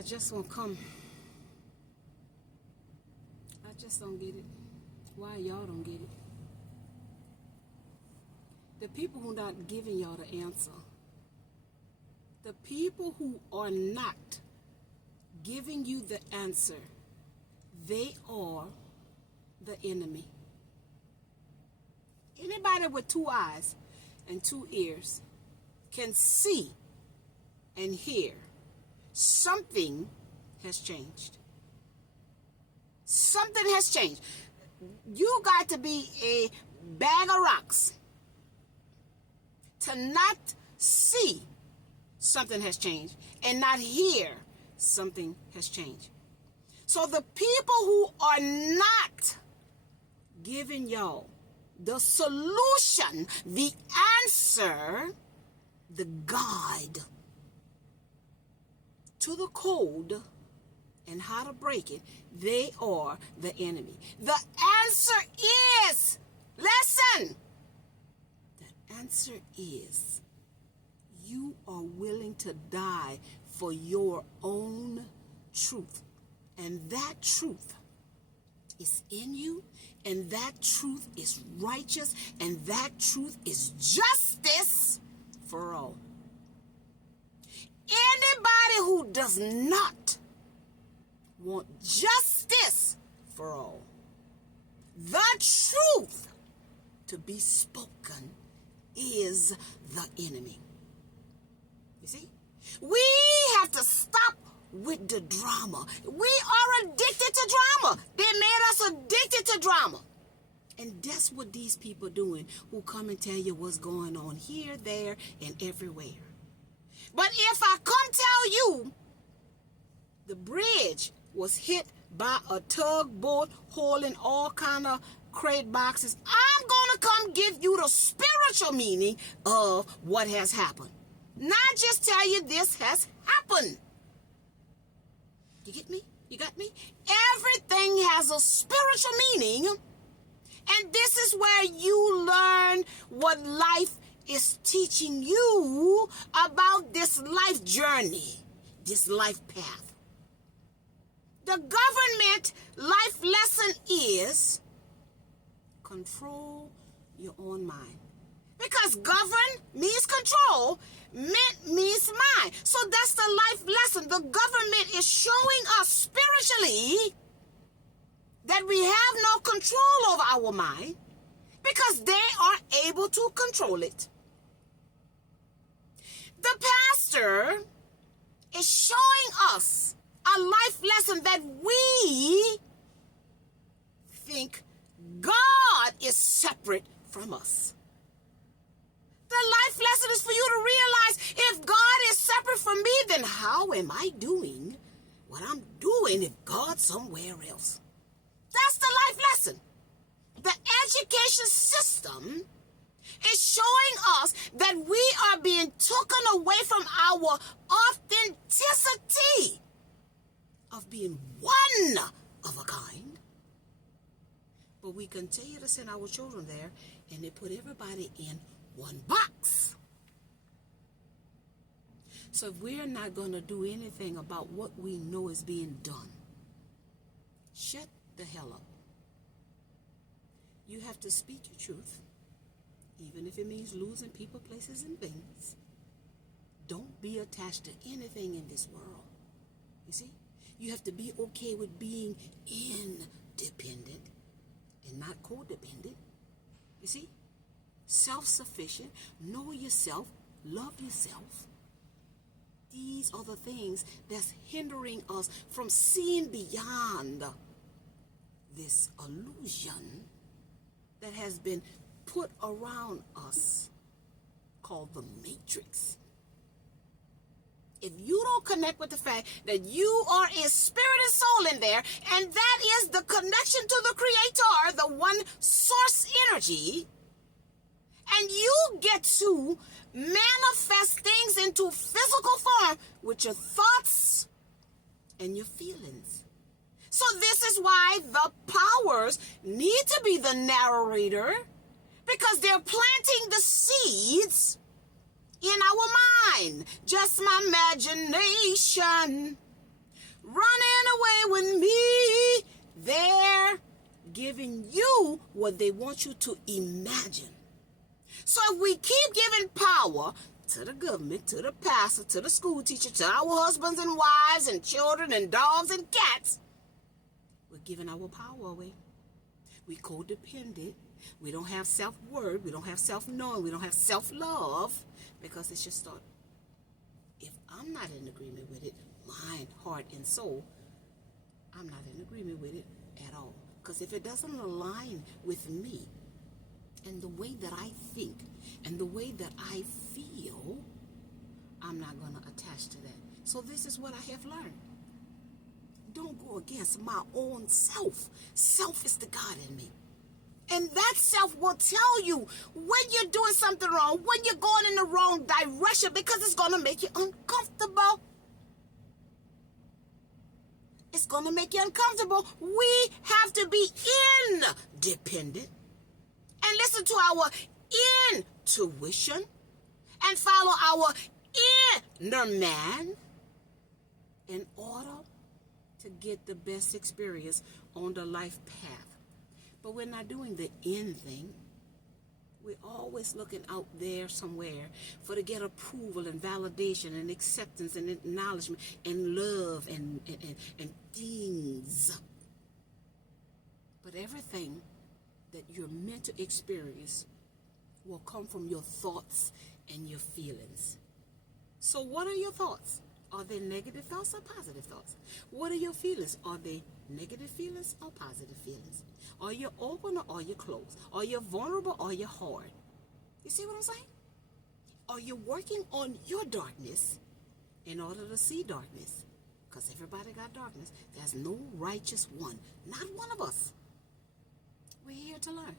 I just won't come. I just don't get it. Why y'all don't get it? The people who not giving y'all the answer, the people who are not giving you the answer, they are the enemy. Anybody with 2 eyes and 2 ears can see and hear something has changed. Something has changed. You got to be a bag of rocks to not see something has changed and not hear something has changed. So the people who are not giving y'all the solution, the answer, the guide to the code and how to break it, they are the enemy. The answer is, listen, the answer is you are willing to die for your own truth. And that truth is in you, and that truth is righteous, and that truth is justice for all. Anybody who does not want justice for all, the truth to be spoken, is the enemy. You see? We have to stop with the drama. We are addicted to drama. They made us addicted to drama. And that's what these people doing who come and tell you what's going on here, there, and everywhere. But if I come tell you the bridge was hit by a tugboat hauling all kind of crate boxes, I'm going to come give you the spiritual meaning of what has happened. Not just tell you this has happened. You get me? You got me? Everything has a spiritual meaning. And this is where you learn what life is teaching you about this life journey, this life path. The government life lesson is control your own mind. Because govern means control, means mind. So that's the life lesson. The government is showing us spiritually that we have no control over our mind because they are able to control it. The pastor is showing us a life lesson that we think God is separate from us. The life lesson is for you to realize if God is separate from me, then how am I doing what I'm doing if God's somewhere else? That's the life lesson. The education system is showing us that we are being taken away from our authenticity of being one of a kind. But we continue to send our children there, and they put everybody in one box. So if we're not going to do anything about what we know is being done, shut the hell up. You have to speak your truth, even if it means losing people, places, and things. Don't be attached to anything in this world. You see? You have to be okay with being independent and not codependent. You see? Self-sufficient, know yourself, love yourself. These are the things that's hindering us from seeing beyond this illusion that has been put around us called the matrix. If you don't connect with the fact that you are a spirit and soul in there, and that is the connection to the Creator, the one source energy, and you get to manifest things into physical form with your thoughts and your feelings. So this is why the powers need to be the narrator, because they're planting the seeds in our mind. Just my imagination. running away with me. They're giving you what they want you to imagine. So if we keep giving power to the government, to the pastor, to the school teacher, to our husbands and wives and children and dogs and cats, we're giving our power away. We codependent. We don't have self-worth. We don't have self-knowing. We don't have self-love, because it's just thought, if I'm not in agreement with it, mind, heart, and soul, I'm not in agreement with it at all. Because if it doesn't align with me and the way that I think and the way that I feel, I'm not going to attach to that. So this is what I have learned. Don't go against my own self. Self is the God in me. And that self will tell you when you're doing something wrong, when you're going in the wrong direction, because it's going to make you uncomfortable. It's going to make you uncomfortable. We have to be independent and listen to our intuition and follow our inner man in order to get the best experience on the life path. But we're not doing the in thing. We're always looking out there somewhere for to get approval and validation and acceptance and acknowledgement and love and things. But everything that you're meant to experience will come from your thoughts and your feelings. So what are your thoughts? Are they negative thoughts or positive thoughts? What are your feelings? Are they negative feelings or positive feelings? Are you open or are you closed? Are you vulnerable or are you hard? You see what I'm saying? Are you working on your darkness in order to see darkness? Because everybody got darkness. There's no righteous one. Not one of us. We're here to learn.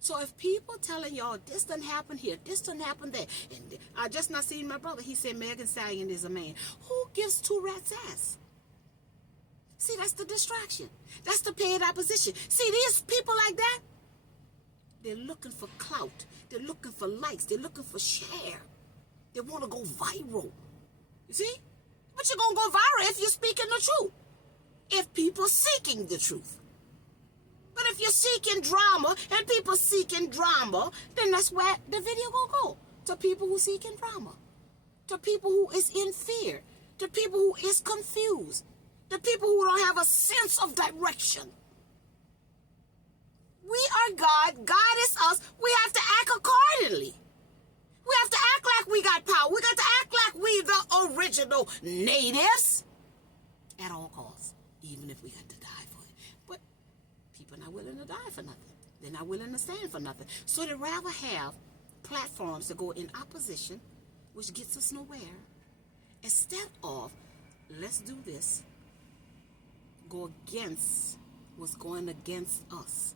So if people telling y'all this done happen here, this done happen there, and I just not seen my brother, he said Megan Stallion is a man. Who gives two rats ass? See, that's the distraction. That's the paid opposition. See, these people like that, they're looking for clout. They're looking for likes. They're looking for share. They want to go viral. You see? But you're going to go viral if you're speaking the truth. If people seeking the truth. But if you're seeking drama and people seeking drama, then that's where the video gonna go. To people who seeking drama. To people who is in fear. To people who is confused. To people who don't have a sense of direction. We are God. God is us. We have to act accordingly. We have to act like we got power. We got to act like we the original natives. At all costs. Even if we got to die for it. But people not willing to die for nothing. They're not willing to stand for nothing. So they rather have platforms to go in opposition, which gets us nowhere, instead of, let's do this, go against what's going against us.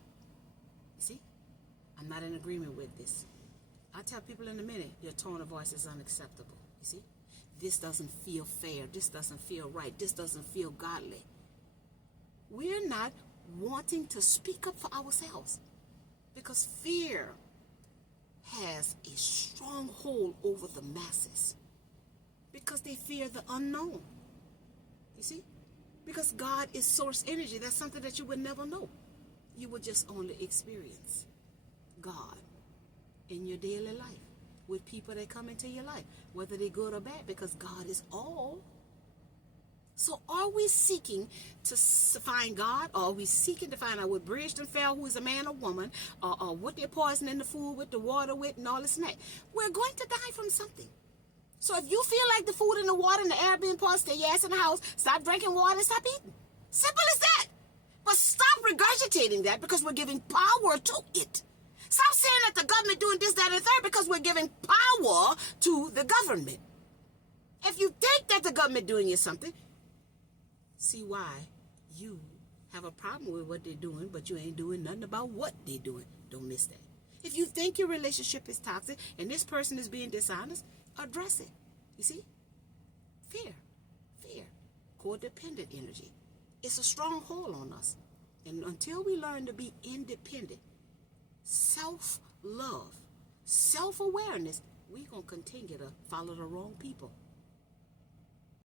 You see? I'm not in agreement with this. I tell people in a minute, your tone of voice is unacceptable. You see? This doesn't feel fair. This doesn't feel right. This doesn't feel godly. We're not wanting to speak up for ourselves because fear has a strong hold over the masses because they fear the unknown. You see? Because God is source energy. That's something that you would never know. You would just only experience God in your daily life with people that come into your life, whether they're good or bad, because God is all. So are we seeking to find God, or are we seeking to find out what Bridgeton fell, who is a man or woman, or what they're poisoning the food with, the water with, and all this and that? We're going to die from something. So if you feel like the food and the water and the air being poisoned, stay your ass in the house, stop drinking water, and stop eating. Simple as that. But stop regurgitating that because we're giving power to it. Stop saying that the government doing this, that, and the third because we're giving power to the government. If you think that the government doing you something, see why you have a problem with what they're doing, but you ain't doing nothing about what they're doing. Don't miss that. If you think your relationship is toxic and this person is being dishonest, address it. You see? Fear. Codependent energy. It's a stronghold on us. And until we learn to be independent, self-love, self-awareness, we're going to continue to follow the wrong people.